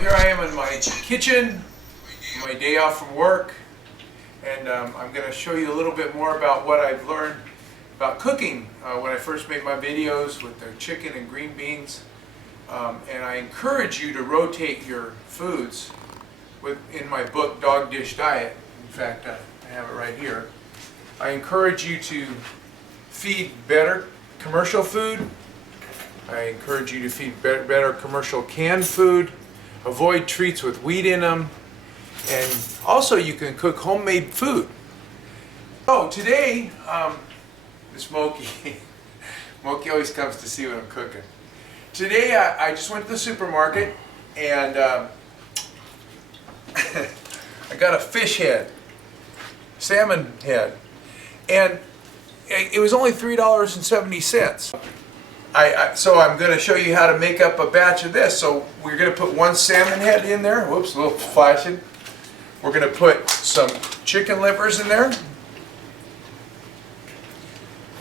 Here I am in my kitchen, my day off from work, and I'm going to show you a little bit more about what I've learned about cooking when I first made my videos with the chicken and green beans. And I encourage you to rotate your foods in my book, Dog Dish Diet. In fact, I have it right here. I encourage you to feed better commercial food. I encourage you to feed better commercial canned food. Avoid treats with wheat in them. And also you can cook homemade food. Oh, today, Smokey, Smokey always comes to see what I'm cooking. Today I just went to the supermarket and I got a fish head, salmon head, and it was only $3.70. So I'm going to show you how to make up a batch of this. So we're going to put one salmon head in there. Whoops, a little flashing. We're going to put some chicken livers in there.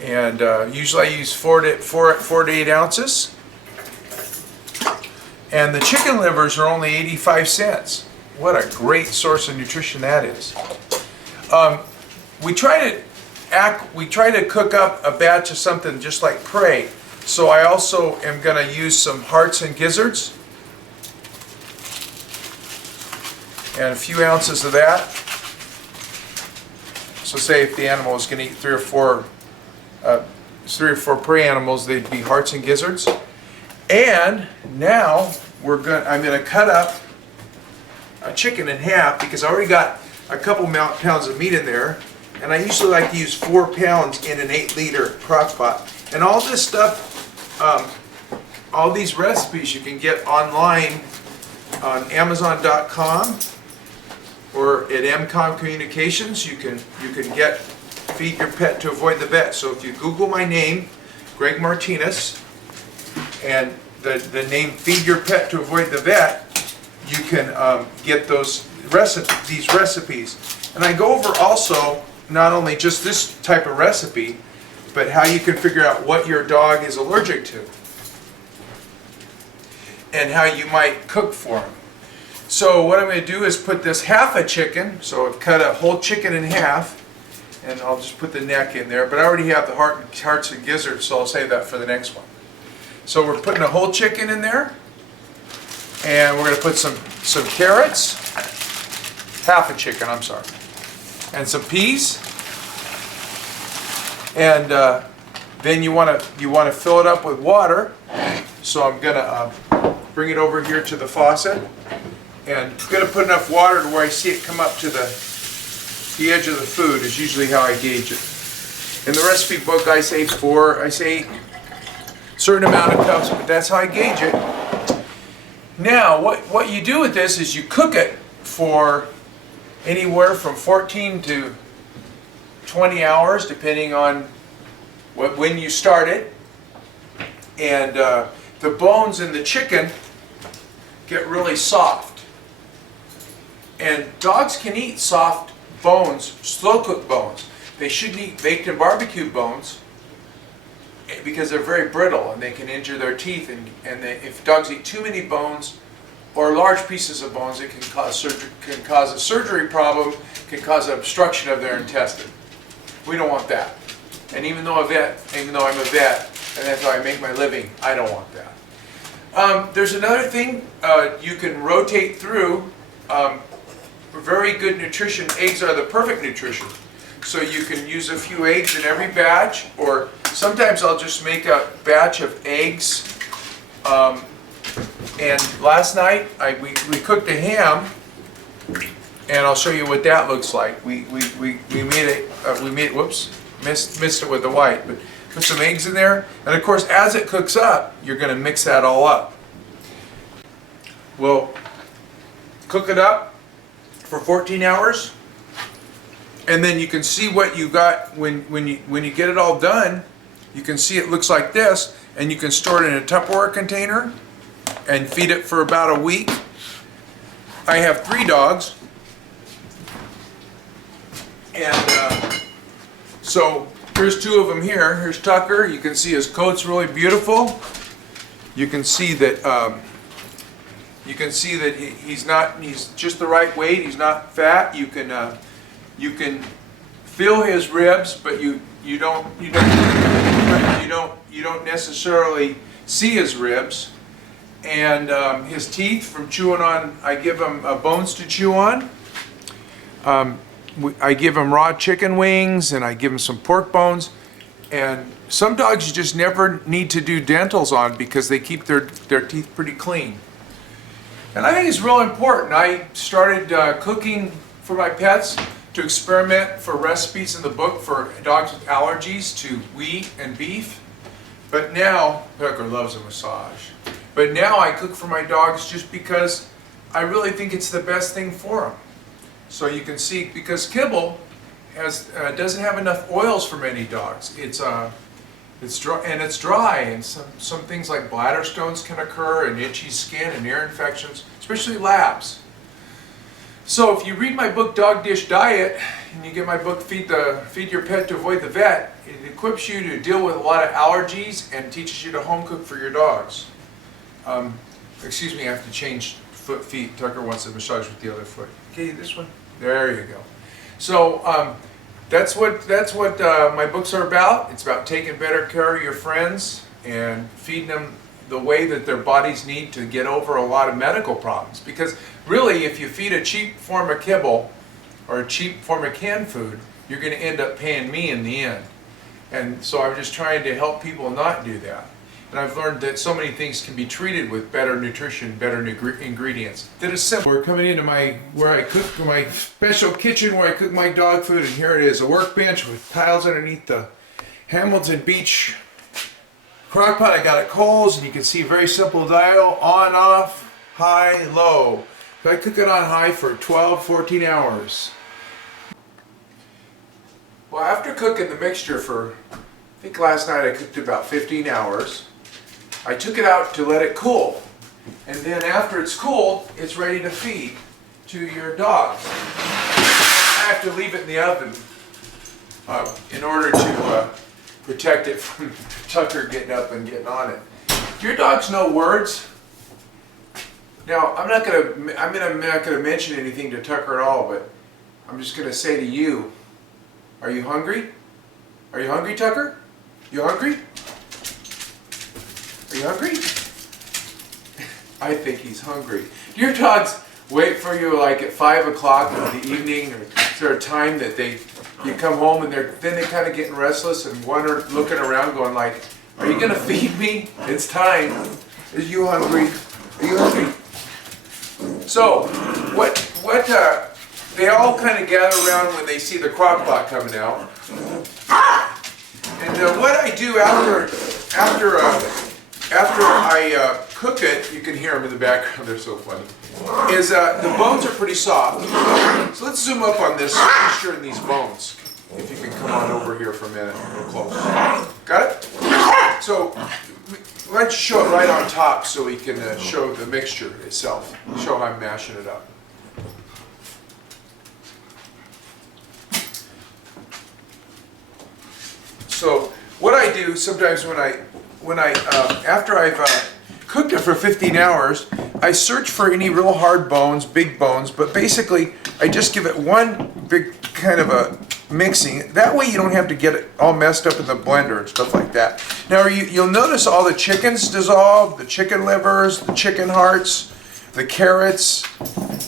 And usually I use 4 to 8 ounces. And the chicken livers are only 85 cents. What a great source of nutrition that is. We try to cook up a batch of something just like prey. So I also am going to use some hearts and gizzards. And a few ounces of that. So say if the animal is going to eat 3 or 4 prey animals, they'd be hearts and gizzards. And now I'm going to cut up a chicken in half because I already got a couple pounds of meat in there. And I usually like to use 4 pounds in an 8-liter crock pot. And all this stuff, all these recipes you can get online on Amazon.com or at MCOM Communications. You can get Feed Your Pet to Avoid the Vet. So if you Google my name, Greg Martinez, and the name Feed Your Pet to Avoid the Vet, you can get these recipes. And I go over also not only just this type of recipe, but how you can figure out what your dog is allergic to and how you might cook for him. So what I'm going to do is put this half a chicken, so I've cut a whole chicken in half, and I'll just put the neck in there, but I already have the hearts and gizzards, so I'll save that for the next one. So we're putting a whole chicken in there, and we're going to put some carrots, half a chicken, I'm sorry, and some peas, and then you want to fill it up with water. So I'm going to bring it over here to the faucet, and I'm going to put enough water to where I see it come up to the edge of the food is usually how I gauge it. In the recipe book I say a certain amount of cups, but that's how I gauge it. Now what you do with this is you cook it for anywhere from 14 to 20 hours depending on when you start it. And the bones in the chicken get really soft. And dogs can eat soft bones, slow cooked bones. They shouldn't eat baked and barbecued bones because they're very brittle and they can injure their teeth. And if dogs eat too many bones or large pieces of bones, it can cause a surgery problem, can cause an obstruction of their intestine. We don't want that. And even though I'm a vet, and that's how I make my living, I don't want that. There's another thing you can rotate through. Very good nutrition. Eggs are the perfect nutrition. So you can use a few eggs in every batch, or sometimes I'll just make a batch of eggs. And last night we cooked a ham, and I'll show you what that looks like. We made whoops, missed it with the white, but put some eggs in there, and of course as it cooks up, you're going to mix that all up. We'll cook it up for 14 hours, and then you can see what you got when you get it all done. You can see it looks like this, and you can store it in a Tupperware container and feed it for about a week. I have 3 dogs, and so here's 2 of them here. Here's Tucker. You can see his coat's really beautiful. You can see that You can see that he's just the right weight. He's not fat. You can feel his ribs, but you don't necessarily see his ribs. And his teeth from chewing on, I give him bones to chew on. I give him raw chicken wings, and I give him some pork bones. And some dogs you just never need to do dentals on because they keep their teeth pretty clean. And I think it's real important. I started cooking for my pets to experiment for recipes in the book for dogs with allergies to wheat and beef. But now, Tucker loves a massage. But now I cook for my dogs just because I really think it's the best thing for them. So you can see, because kibble doesn't have enough oils for many dogs. It's dry, and some things like bladder stones can occur, and itchy skin and ear infections, especially labs. So if you read my book Dog Dish Diet, and you get my book Feed Your Pet to Avoid the Vet, it equips you to deal with a lot of allergies and teaches you to home cook for your dogs. Excuse me, I have to change feet. Tucker wants a massage with the other foot. Okay, this one. There you go. So that's what my books are about. It's about taking better care of your friends and feeding them the way that their bodies need to get over a lot of medical problems. Because really, if you feed a cheap form of kibble or a cheap form of canned food, you're going to end up paying me in the end. And so I'm just trying to help people not do that. And I've learned that so many things can be treated with better nutrition, better ingredients. That is simple. We're coming into where I cook, my special kitchen where I cook my dog food, and here it is, a workbench with tiles underneath the Hamilton Beach Crockpot. I got it Kohl's, and you can see very simple dial, on, off, high, low. So I cook it on high for 12, 14 hours. Well, after cooking the mixture for, I think last night I cooked about 15 hours. I took it out to let it cool. And then after it's cooled, it's ready to feed to your dogs. I have to leave it in the oven in order to protect it from Tucker getting up and getting on it. Do your dogs know words? Now, I'm not gonna mention anything to Tucker at all, but I'm just gonna say to you, are you hungry? Are you hungry, Tucker? You hungry? Are you hungry? I think he's hungry. Do your dogs wait for you like at 5 o'clock in the evening, or is there a time that you come home and then they kind of getting restless and looking around going like, are you gonna feed me? It's time. Are you hungry? Are you hungry? So, they all kind of gather around when they see the Crockpot coming out. And what I do after I cook it, you can hear them in the background, they're so funny, is the bones are pretty soft. So let's zoom up on this mixture and these bones. If you can come on over here for a minute, real close. Got it? So let's show it right on top so we can show the mixture itself, show how I'm mashing it up. So what I do sometimes after I've cooked it for 15 hours, I search for any real hard bones, big bones, but basically I just give it one big kind of a mixing. That way you don't have to get it all messed up in the blender and stuff like that. Now you'll notice all the chickens dissolve, the chicken livers, the chicken hearts, the carrots,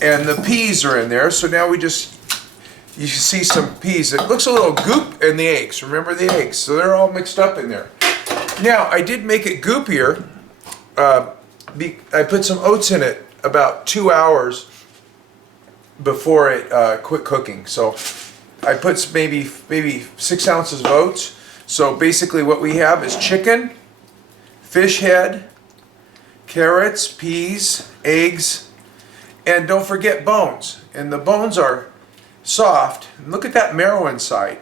and the peas are in there. So now you see some peas. It looks a little goop in the eggs. Remember the eggs? So they're all mixed up in there. Now, I did make it goopier. I put some oats in it about 2 hours before it quit cooking. So I put maybe 6 ounces of oats. So basically what we have is chicken, fish head, carrots, peas, eggs, and don't forget bones. And the bones are soft. And look at that marrow inside.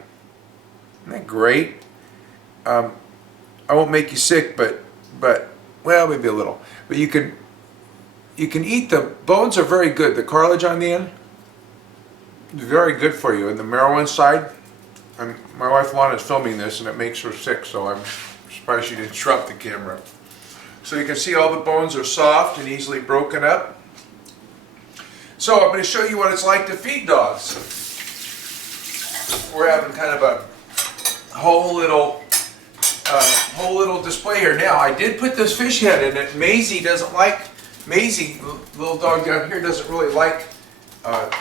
Isn't that great? I won't make you sick, but well, maybe a little. But you can eat the bones are very good. The cartilage on the end is very good for you, and the marrow inside. And my wife Lana is filming this, and it makes her sick, so I'm surprised she didn't interrupt the camera. So you can see all the bones are soft and easily broken up. So I'm going to show you what it's like to feed dogs. We're having kind of a whole little display here. Now, I did put this fish head in it. Maisie, little dog down here, doesn't really like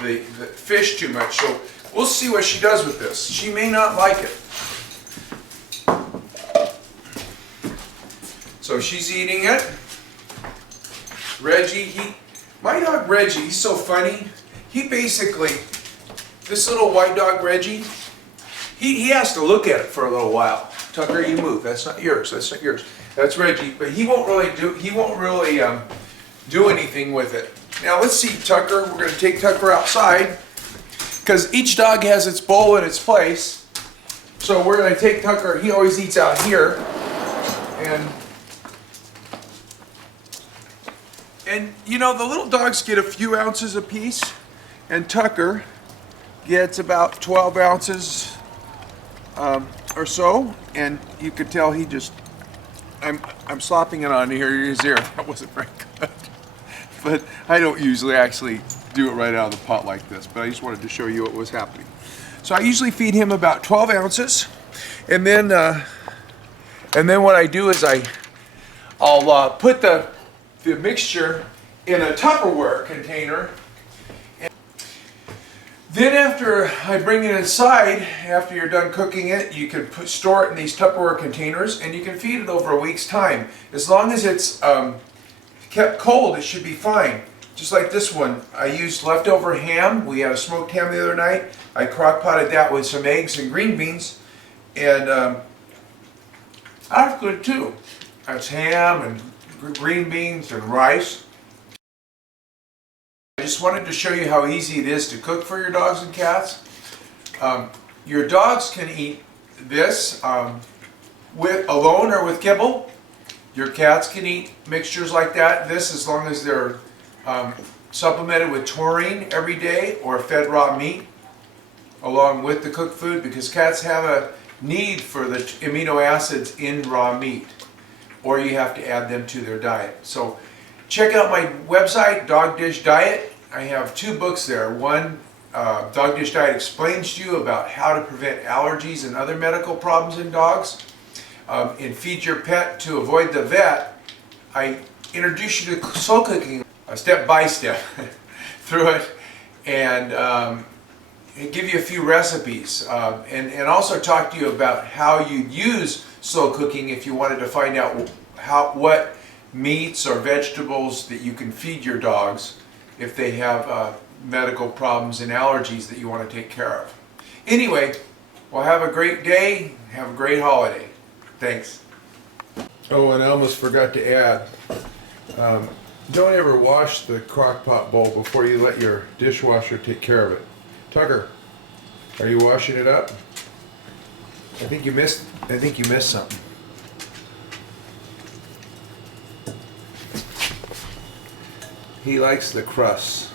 the fish too much. So we'll see what she does with this. She may not like it. So she's eating it. Reggie, my dog Reggie, he's so funny. He basically, this little white dog Reggie, he has to look at it for a little while. Tucker, you move. That's not yours. That's not yours. That's Reggie. But he won't really do anything with it. Now let's see Tucker. We're going to take Tucker outside because each dog has its bowl in its place. So we're going to take Tucker. He always eats out here, and you know, the little dogs get a few ounces apiece, and Tucker gets about 12 ounces or so, and you could tell he just, I'm slopping it on his ear. That wasn't very good. But I don't usually actually do it right out of the pot like this, but I just wanted to show you what was happening. So I usually feed him about 12 ounces, and then what I do is I'll put the mixture in a Tupperware container. Then after I bring it inside, after you're done cooking it, you can store it in these Tupperware containers, and you can feed it over a week's time. As long as it's kept cold, it should be fine. Just like this one, I used leftover ham. We had a smoked ham the other night. I crock-potted that with some eggs and green beans, and that's good too. That's ham and green beans and rice. I just wanted to show you how easy it is to cook for your dogs and cats. Your dogs can eat this alone or with kibble. Your cats can eat mixtures like this as long as they're supplemented with taurine every day or fed raw meat along with the cooked food, because cats have a need for the amino acids in raw meat, or you have to add them to their diet. So check out my website, Dog Dish Diet. I have 2 books there. One, Dog Dish Diet explains to you about how to prevent allergies and other medical problems in dogs. In Feed Your Pet to Avoid the Vet, I introduce you to slow cooking step by step through it, and give you a few recipes, and also talk to you about how you'd use slow cooking if you wanted to find out what meats or vegetables that you can feed your dogs if they have medical problems and allergies that you want to take care of. Anyway, well, have a great day. Have a great holiday. Thanks. Oh, and I almost forgot to add, don't ever wash the Crock-Pot bowl before you let your dishwasher take care of it. Tucker, are you washing it up? I think you missed something. He likes the crust.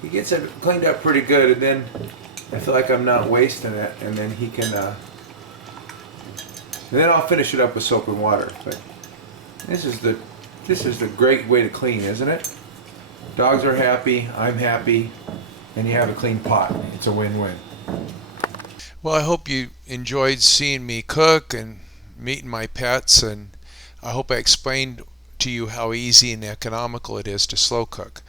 He gets it cleaned up pretty good, and then I feel like I'm not wasting it, and then he can and then I'll finish it up with soap and water. But this is the great way to clean, isn't it? Dogs are happy, I'm happy, and you have a clean pot. It's a win-win. Well, I hope you enjoyed seeing me cook and meeting my pets, and I hope I explained to you how easy and economical it is to slow cook.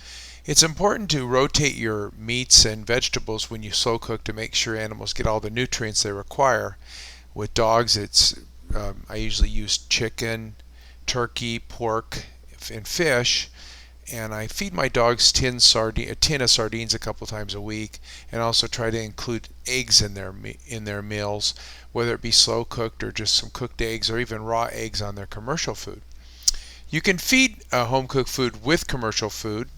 It's important to rotate your meats and vegetables when you slow cook to make sure animals get all the nutrients they require. With dogs, I usually use chicken, turkey, pork, and fish, and I feed my dogs a tin of sardines a couple times a week, and also try to include eggs in their meals, whether it be slow cooked or just some cooked eggs or even raw eggs on their commercial food. You can feed home cooked food with commercial food,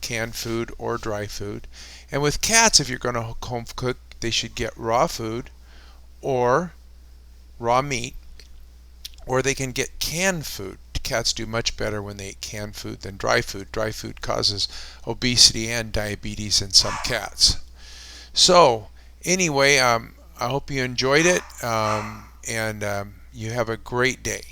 canned food or dry food, and with cats, if you're going to home cook, they should get raw food or raw meat, or they can get canned food. Cats do much better when they eat canned food than dry food. Dry food causes obesity and diabetes in some cats. So anyway, I hope you enjoyed it, and you have a great day.